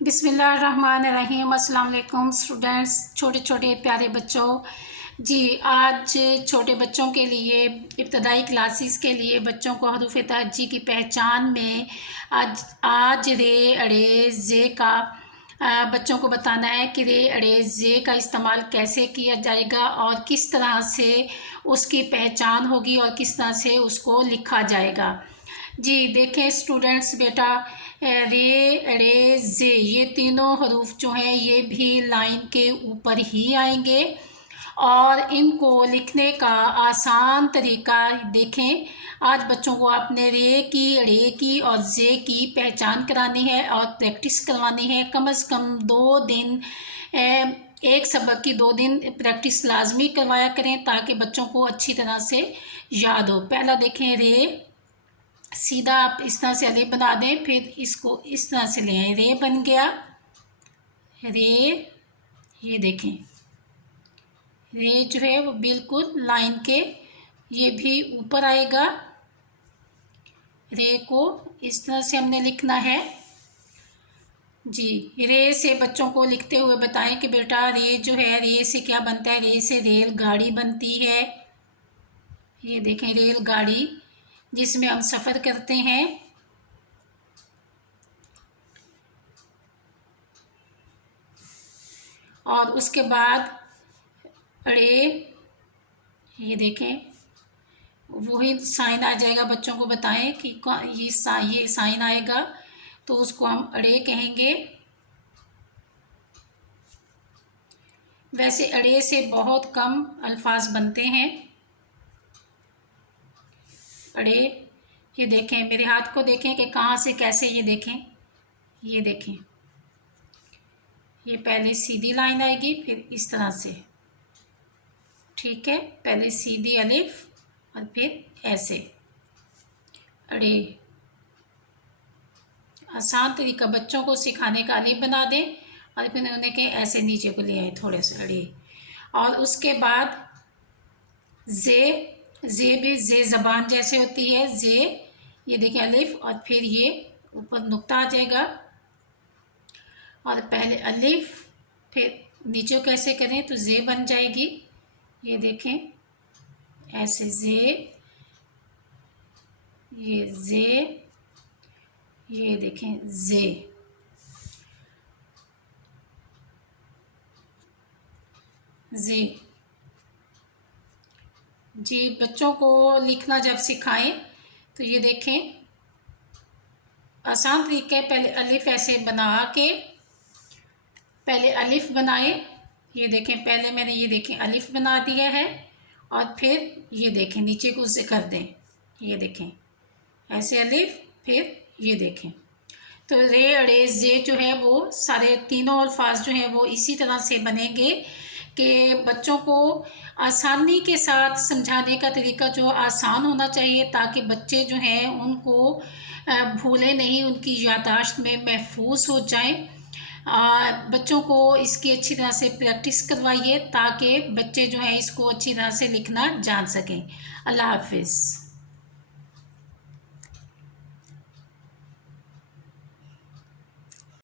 बिस्मिल्लाहिर्रहमानिर्रहीम। अस्सलाम वालेकुम स्टूडेंट्स, छोटे छोटे प्यारे बच्चों। जी, आज छोटे बच्चों के लिए इब्तदाई क्लासेस के लिए बच्चों को हरूफ तहज्जी की पहचान में आज रे अड़े ज़े का बच्चों को बताना है कि रे अड़े ज़े का इस्तेमाल कैसे किया जाएगा और किस तरह से उसकी पहचान होगी और किस तरह से उसको लिखा जाएगा। जी देखें स्टूडेंट्स, बेटा रे अड़े जे ये तीनों हरूफ जो हैं ये भी लाइन के ऊपर ही आएंगे और इनको लिखने का आसान तरीका देखें। आज बच्चों को आपने रे की, अड़े की और जे की पहचान करानी है और प्रैक्टिस करवानी है। कम से कम 2 दिन, एक सबक की 2 दिन प्रैक्टिस लाजमी करवाया करें ताकि बच्चों को अच्छी तरह से याद हो। पहला देखें रे, सीधा आप इस तरह से अलिफ बना दें, फिर इसको इस तरह से ले आए, रे बन गया रे। ये देखें रे जो है वो बिल्कुल लाइन के ये भी ऊपर आएगा। रे को इस तरह से हमने लिखना है। जी, रे से बच्चों को लिखते हुए बताएं कि बेटा रे जो है, रे से क्या बनता है। रे से रेलगाड़ी बनती है। ये देखें रेलगाड़ी जिसमें हम सफ़र करते हैं। और उसके बाद अड़े, ये देखें वही साइन आ जाएगा। बच्चों को बताएं कि ये साइन आएगा तो उसको हम अड़े कहेंगे। वैसे अड़े से बहुत कम अल्फाज बनते हैं। अड़े, ये देखें मेरे हाथ को देखें कि कहाँ से कैसे, ये देखें, ये देखें ये पहले सीधी लाइन आएगी फिर इस तरह से, ठीक है। पहले सीधी अलिफ और फिर ऐसे अड़े। आसान तरीका बच्चों को सिखाने का, अलिफ बना दें और फिर उन्हें कहें ऐसे नीचे को ले आए थोड़े से अड़े। और उसके बाद जे भी जे ज़बान जैसे होती है जे, ये देखिए अलिफ और फिर ये ऊपर नुक्ता आ जाएगा और पहले अलिफ फिर नीचे को कैसे करें तो जे बन जाएगी। ये देखें ऐसे जे, ये जे, ये देखें जे। जे जी, बच्चों को लिखना जब सिखाएं तो ये देखें आसान तरीका है। पहले अलिफ ऐसे बना के, पहले अलिफ बनाए, ये देखें पहले मैंने ये देखें अलिफ बना दिया है और फिर ये देखें नीचे को उससे कर दें। ये देखें ऐसे अलिफ, फिर ये देखें तो रे अड़े जे जो है वो सारे तीनों अल्फाज जो हैं वो इसी तरह से बनेंगे कि बच्चों को आसानी के साथ समझाने का तरीका जो आसान होना चाहिए ताकि बच्चे जो हैं उनको भूलें नहीं, उनकी याददाश्त में महफूज हो जाएं। बच्चों को इसकी अच्छी तरह से प्रैक्टिस करवाइए ताकि बच्चे जो हैं इसको अच्छी तरह से लिखना जान सकें। अल्लाह हाफिज़।